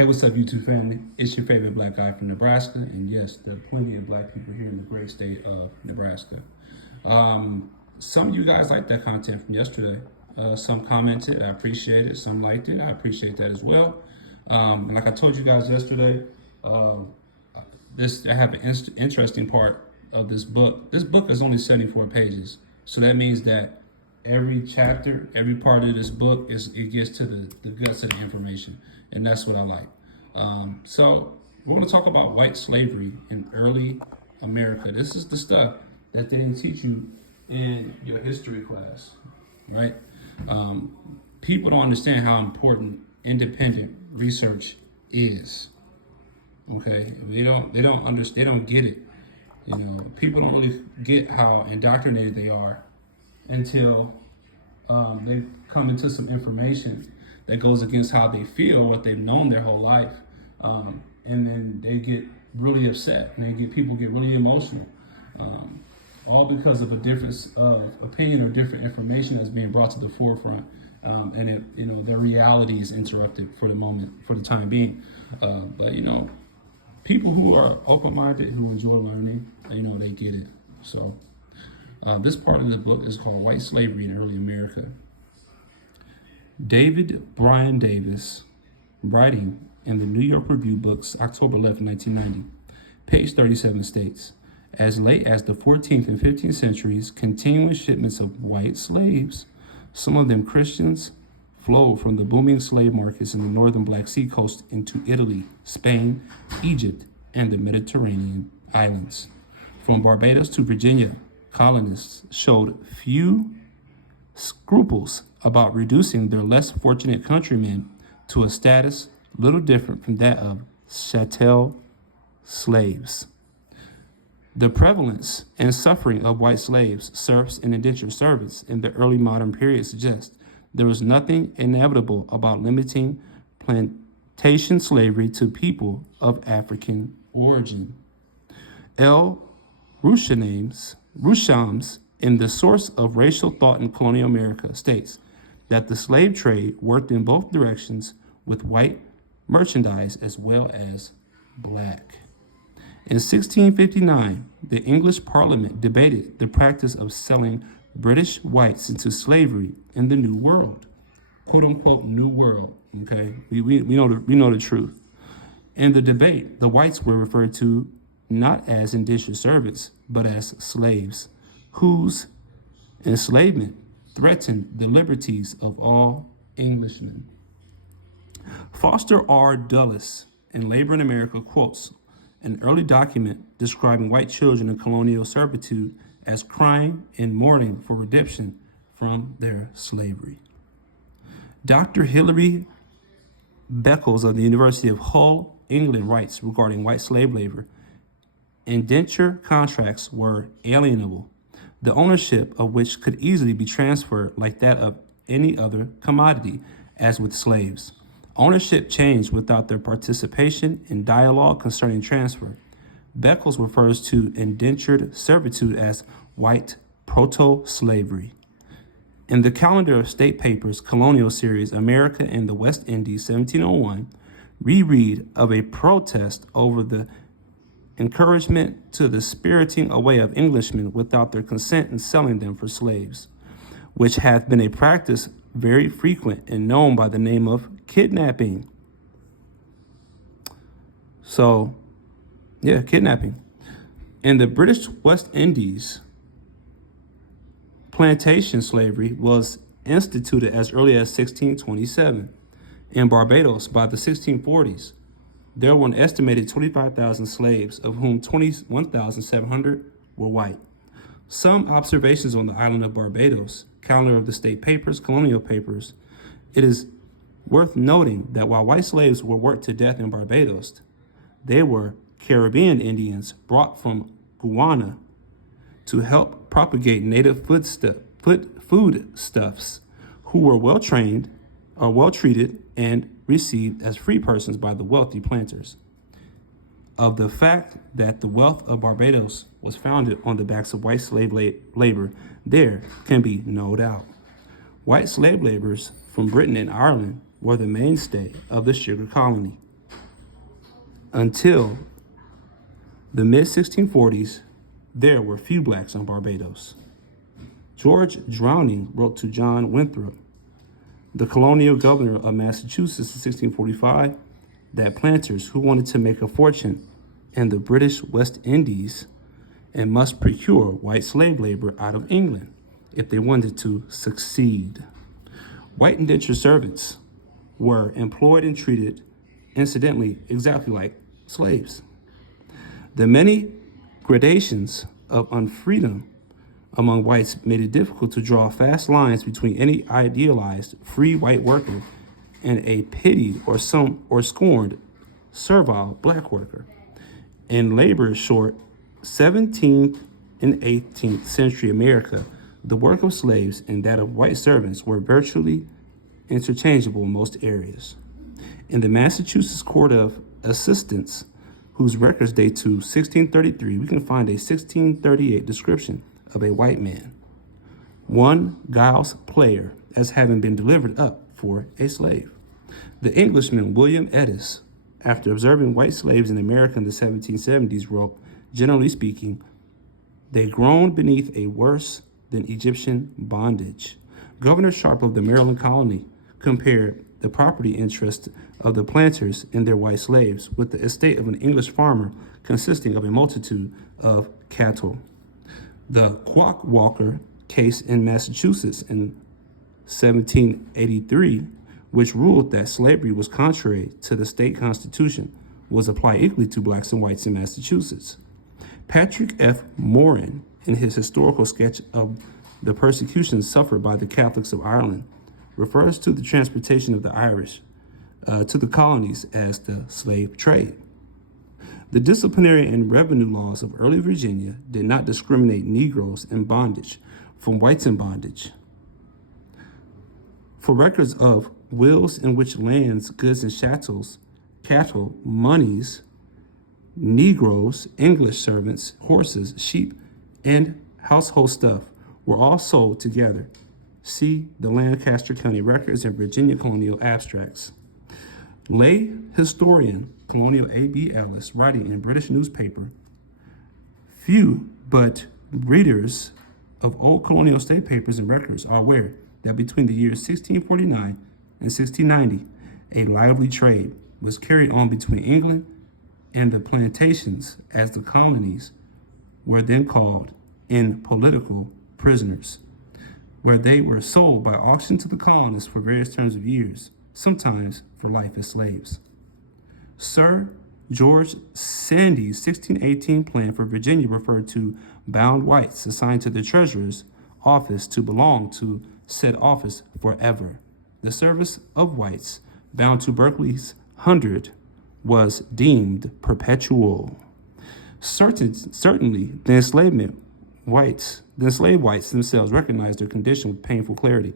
Hey, what's up, YouTube family? It's your favorite black guy from Nebraska, and yes, there are plenty of black people here in the great state of Nebraska. Some of you guys liked that content from yesterday. Some commented, I appreciate it. Some liked it, I appreciate that as well. And like I told you guys yesterday, I have an interesting part of this book. This book is only 74 pages, so that means that every chapter, every part of this book it gets to the guts of the information, and that's what I like. So we're going to talk about white slavery in early America. This is the stuff that they didn't teach you in your history class, right? People don't understand how important independent research is. Okay, they don't understand. They don't get it. You know, people don't really get how indoctrinated they are until they come into some information that goes against how they feel, what they've known their whole life, and then they get really upset, and people get really emotional, all because of a difference of opinion or different information that's being brought to the forefront, and their reality is interrupted for the time being. But people who are open-minded, who enjoy learning, they get it. So this part of the book is called White Slavery in Early America. David Bryan Davis, writing in the New York Review Books, October 11, 1990, page 37 states, as late as the 14th and 15th centuries, continuing shipments of white slaves, some of them Christians, flowed from the booming slave markets in the northern Black Sea coast into Italy, Spain, Egypt, and the Mediterranean islands. From Barbados to Virginia, colonists showed few scruples about reducing their less fortunate countrymen to a status little different from that of chattel slaves. The prevalence and suffering of white slaves, serfs, and indentured servants in the early modern period suggests there was nothing inevitable about limiting plantation slavery to people of African origin. L. Rushams, in The Source of Racial Thought in Colonial America, states that the slave trade worked in both directions with white merchandise as well as black. In 1659, the English Parliament debated the practice of selling British whites into slavery in the New World, quote unquote New World. Okay, we know the truth. In the debate, the whites were referred to not as indentured servants, but as slaves, whose enslavement threatened the liberties of all Englishmen. Foster R. Dulles, in Labor in America, quotes an early document describing white children in colonial servitude as crying and mourning for redemption from their slavery. Dr. Hilary Beckles of the University of Hull, England, writes regarding white slave labor, indenture contracts were alienable, the ownership of which could easily be transferred like that of any other commodity, as with slaves. Ownership changed without their participation in dialogue concerning transfer. Beckles refers to indentured servitude as white proto-slavery. In the Calendar of State Papers Colonial Series, America and the West Indies, 1701, we read of a protest over the encouragement to the spiriting away of Englishmen without their consent and selling them for slaves, which hath been a practice very frequent and known by the name of kidnapping. So, kidnapping. In the British West Indies, plantation slavery was instituted as early as 1627. In Barbados, by the 1640s, there were an estimated 25,000 slaves, of whom 21,700 were white. Some observations on the island of Barbados, Calendar of the State Papers, Colonial Papers. It is worth noting that while white slaves were worked to death in Barbados, they were Caribbean Indians brought from Guyana to help propagate native foodstuffs, who were well-trained or well-treated and received as free persons by the wealthy planters. Of the fact that the wealth of Barbados was founded on the backs of white slave labor, there can be no doubt. White slave laborers from Britain and Ireland were the mainstay of the sugar colony. Until the mid-1640s, there were few blacks on Barbados. George Drowning wrote to John Winthrop, the colonial governor of Massachusetts in 1645, that planters who wanted to make a fortune in the British West Indies and must procure white slave labor out of England if they wanted to succeed. White indentured servants were employed and treated, incidentally, exactly like slaves. The many gradations of unfreedom among whites made it difficult to draw fast lines between any idealized free white worker and a pitied or scorned servile black worker. In labor's short 17th and 18th century America, the work of slaves and that of white servants were virtually interchangeable in most areas. In the Massachusetts Court of Assistants, whose records date to 1633, we can find a 1638 description of a white man, one Giles Player, as having been delivered up for a slave. The Englishman William Edis, after observing white slaves in America in the 1770s, wrote, generally speaking, they groaned beneath a worse than Egyptian bondage. Governor Sharp of the Maryland colony compared the property interest of the planters and their white slaves with the estate of an English farmer consisting of a multitude of cattle. The Quock Walker case in Massachusetts in 1783, which ruled that slavery was contrary to the state constitution, was applied equally to blacks and whites in Massachusetts. Patrick F. Morin, in his historical sketch of the persecution suffered by the Catholics of Ireland, refers to the transportation of the Irish to the colonies as the slave trade. The disciplinary and revenue laws of early Virginia did not discriminate Negroes in bondage from whites in bondage. For records of wills in which lands, goods, and chattels, cattle, monies, Negroes, English servants, horses, sheep, and household stuff were all sold together, see the Lancaster County Records and Virginia Colonial Abstracts. Lay historian Colonial A.B. Ellis, writing in British newspaper, few but readers of old colonial state papers and records are aware that between the years 1649 and 1690, a lively trade was carried on between England and the plantations, as the colonies were then called, in political prisoners, where they were sold by auction to the colonists for various terms of years, sometimes for life as slaves. Sir George Sandys's 1618 plan for Virginia referred to bound whites assigned to the treasurer's office to belong to said office forever. The service of whites bound to Berkeley's 100 was deemed perpetual. Certainly, the enslaved whites themselves recognized their condition with painful clarity,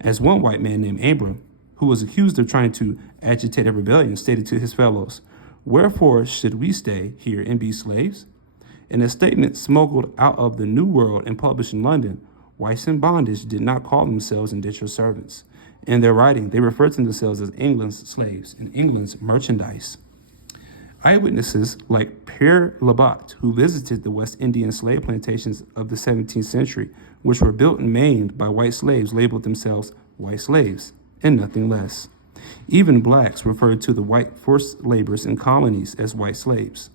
as one white man named Abram, who was accused of trying to agitate a rebellion, stated to his fellows, "Wherefore should we stay here and be slaves?" In a statement smuggled out of the New World and published in London, whites in bondage did not call themselves indentured servants. In their writing, they referred to themselves as England's slaves and England's merchandise. Eyewitnesses like Pere Labat, who visited the West Indian slave plantations of the 17th century, which were built and manned by white slaves, labeled themselves white slaves and nothing less. Even blacks referred to the white forced laborers in colonies as white slaves.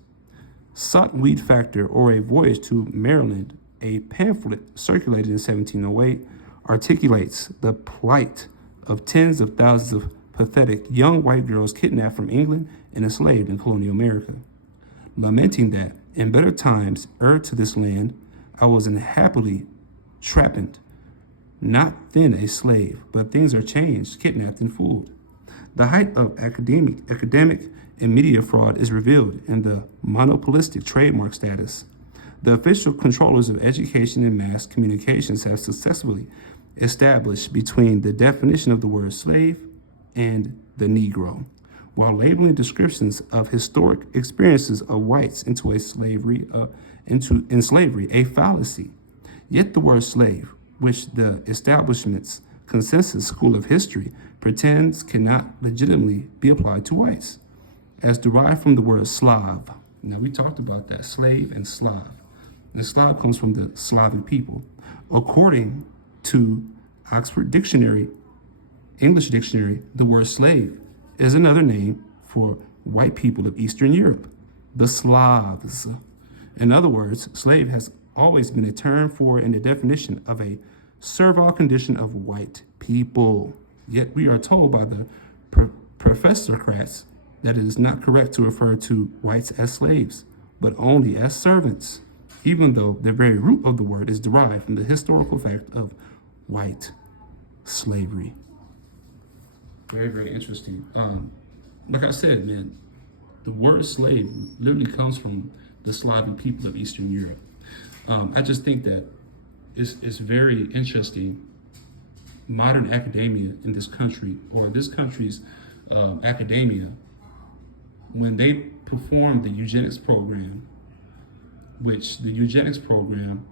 Sotweed Factor, or A Voyage to Maryland, a pamphlet circulated in 1708, articulates the plight of tens of thousands of pathetic young white girls kidnapped from England and enslaved in colonial America, lamenting that, in better times, ere to this land, I was unhappily trapped, not then a slave, but things are changed, kidnapped and fooled. The height of academic and media fraud is revealed in the monopolistic trademark status. The official controllers of education and mass communications have successfully established between the definition of the word slave and the Negro, while labeling descriptions of historic experiences of whites into slavery a fallacy. Yet the word slave, which the establishment's consensus school of history pretends cannot legitimately be applied to whites, as derived from the word Slav. Now, we talked about that, slave and Slav. And Slav comes from the Slavic people. According to Oxford Dictionary, English Dictionary, the word slave is another name for white people of Eastern Europe, the Slavs. In other words, slave has always been a term for and a definition of a servile condition of white people. Yet we are told by the professorcrats that it is not correct to refer to whites as slaves, but only as servants, even though the very root of the word is derived from the historical fact of white slavery. Very, very interesting. Like I said, man, the word slave literally comes from the Slavic people of Eastern Europe. I just think that it's very interesting. Modern academia in this country, or this country's academia, when they performed the eugenics program, which the eugenics program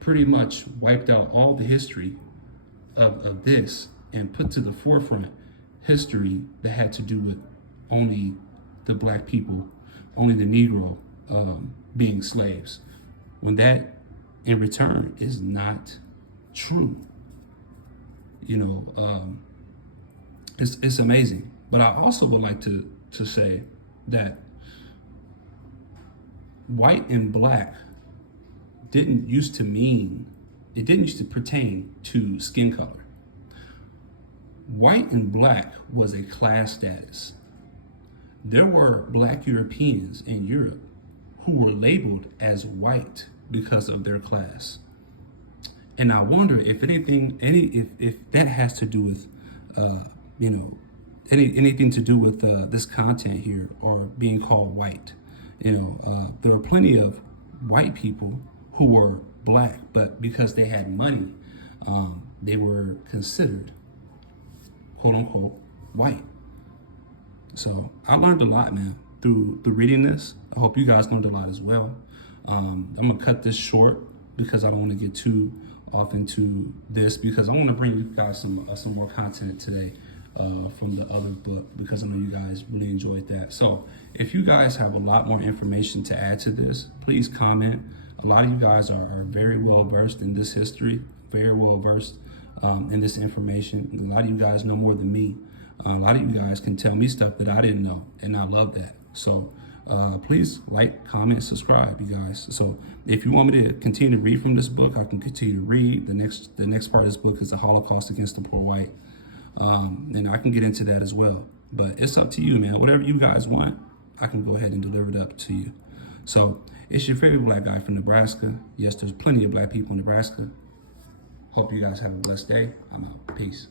pretty much wiped out all the history of this and put to the forefront history that had to do with only the black people, only the Negro being slaves, when that in return is not true. You know, it's amazing. But I also would like to say that white and black didn't used to pertain to skin color. White and black was a class status. There were black Europeans in Europe who were labeled as white because of their class. And I wonder if if that has to do with, anything to do with this content here, or being called white. There are plenty of white people who were black, but because they had money, they were considered, quote unquote, white. So I learned a lot, man, through reading this. I hope you guys learned a lot as well. I'm gonna cut this short because I don't want to get too off into this, because I want to bring you guys some more content today from the other book, because I know you guys really enjoyed that. So if you guys have a lot more information to add to this, please comment. A lot of you guys are very well versed in this history, very well versed in this information. A lot of you guys know more than me. A lot of you guys can tell me stuff that I didn't know, and I love that. So please like, comment, subscribe, you guys. So if you want me to continue to read from this book, I can continue to read. The next part of this book is the Holocaust against the poor white. And I can get into that as well. But it's up to you, man. Whatever you guys want, I can go ahead and deliver it up to you. So it's your favorite black guy from Nebraska. Yes, there's plenty of black people in Nebraska. Hope you guys have a blessed day. I'm out. Peace.